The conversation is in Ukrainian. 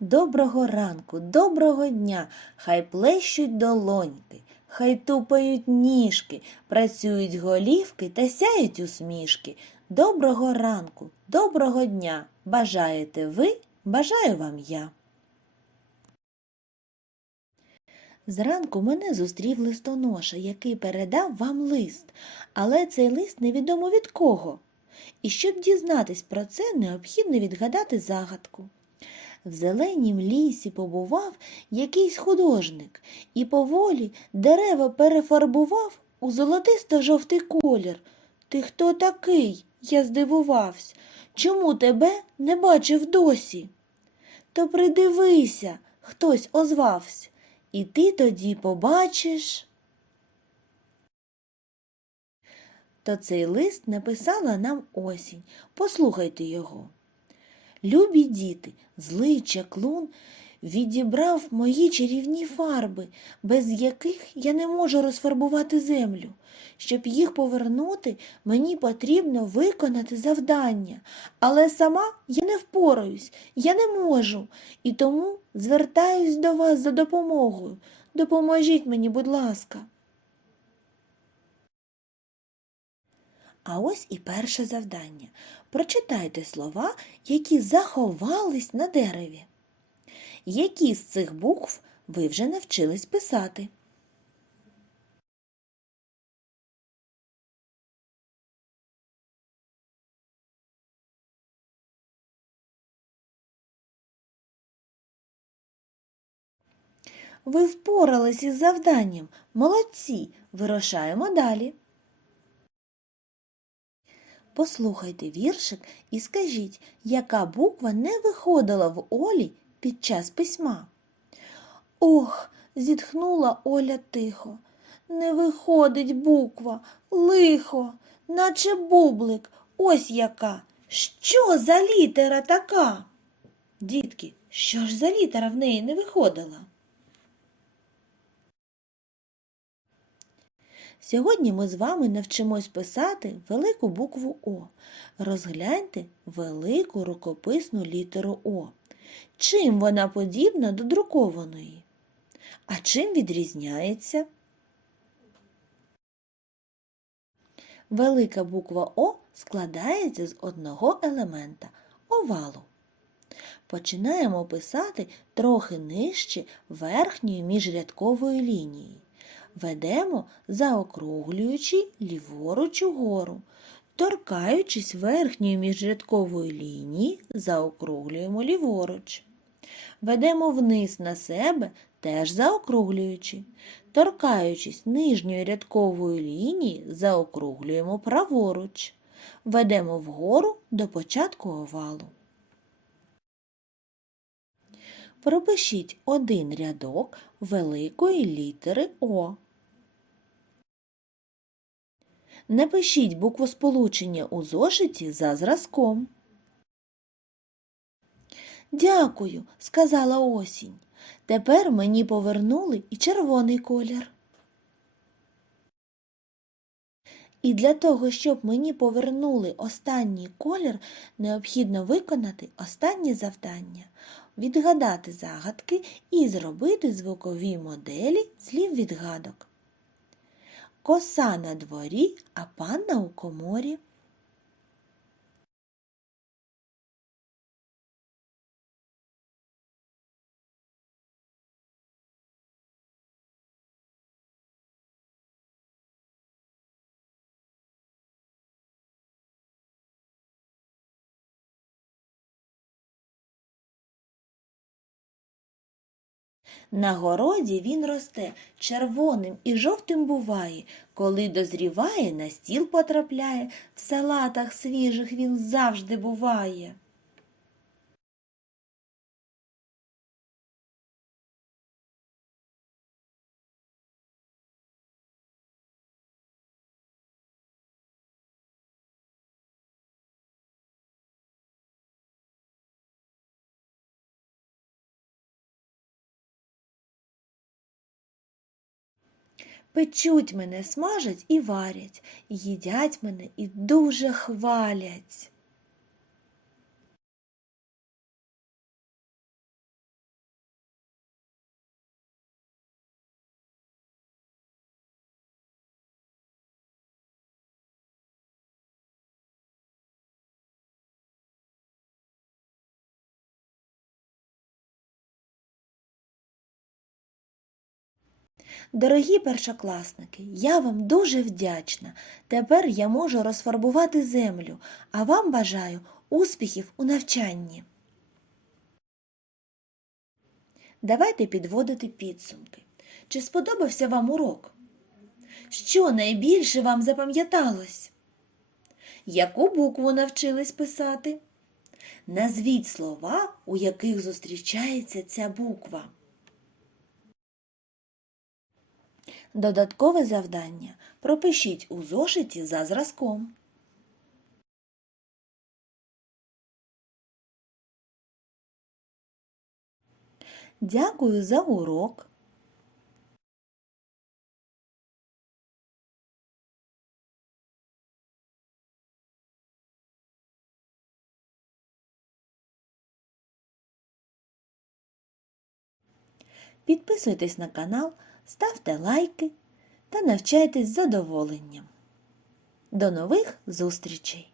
Доброго ранку, доброго дня, хай плещуть долоньки, хай тупають ніжки, працюють голівки та сяють усмішки. Доброго ранку, доброго дня. Бажаєте ви, бажаю вам я. Зранку мене зустрів листоноша, який передав вам лист, але цей лист невідомо від кого. І щоб дізнатись про це, необхідно відгадати загадку. В зеленім лісі побував якийсь художник і поволі дерева перефарбував у золотисто-жовтий колір. Ти хто такий? Я здивувався. Чому тебе не бачив досі? То придивися, хтось озвався, і ти тоді побачиш. То цей лист написала нам осінь. Послухайте його. Любі діти, злий чаклун відібрав мої чарівні фарби, без яких я не можу розфарбувати землю. Щоб їх повернути, мені потрібно виконати завдання, але сама я не впораюсь, я не можу, і тому звертаюсь до вас за допомогою. Допоможіть мені, будь ласка. А ось і перше завдання. Прочитайте слова, які заховались на дереві. Які з цих букв ви вже навчились писати? Ви впорались із завданням. Молодці. Вирушаємо далі. Послухайте віршик і скажіть, яка буква не виходила в Олі під час письма. Ох, зітхнула Оля тихо. Не виходить буква, лихо, наче бублик, ось яка. Що за літера така? Дітки, що ж за літера в неї не виходила? Сьогодні ми з вами навчимось писати велику букву О. Розгляньте велику рукописну літеру О. Чим вона подібна до друкованої? А чим відрізняється? Велика буква О складається з одного елемента овалу. Починаємо писати трохи нижче верхньої міжрядкової лінії. Ведемо, заокруглюючи ліворуч угору. Торкаючись верхньої міжрядкової лінії, заокруглюємо ліворуч. Ведемо вниз на себе, теж заокруглюючи. Торкаючись нижньої рядкової лінії, заокруглюємо праворуч. Ведемо вгору до початку овалу. Пропишіть один рядок великої літери О. Напишіть буквосполучення у зошиті за зразком. Дякую, сказала осінь. Тепер мені повернули і червоний колір. І для того, щоб мені повернули останній колір, необхідно виконати останнє завдання відгадати загадки і зробити звукові моделі слів відгадок. Коса на дворі, а панна у коморі. На городі він росте, червоним і жовтим буває, коли дозріває, на стіл потрапляє, в салатах свіжих він завжди буває. Печуть мене, смажать і варять, їдять мене і дуже хвалять. Дорогі першокласники, я вам дуже вдячна. Тепер я можу розфарбувати землю, а вам бажаю успіхів у навчанні. Давайте підводити підсумки. Чи сподобався вам урок? Що найбільше вам запам'яталось? Яку букву навчились писати? Назвіть слова, у яких зустрічається ця буква. Додаткове завдання пропишіть у зошиті за зразком. Дякую за урок. Підписуйтесь на канал, ставте лайки та навчайтесь задоволенням. До нових зустрічей!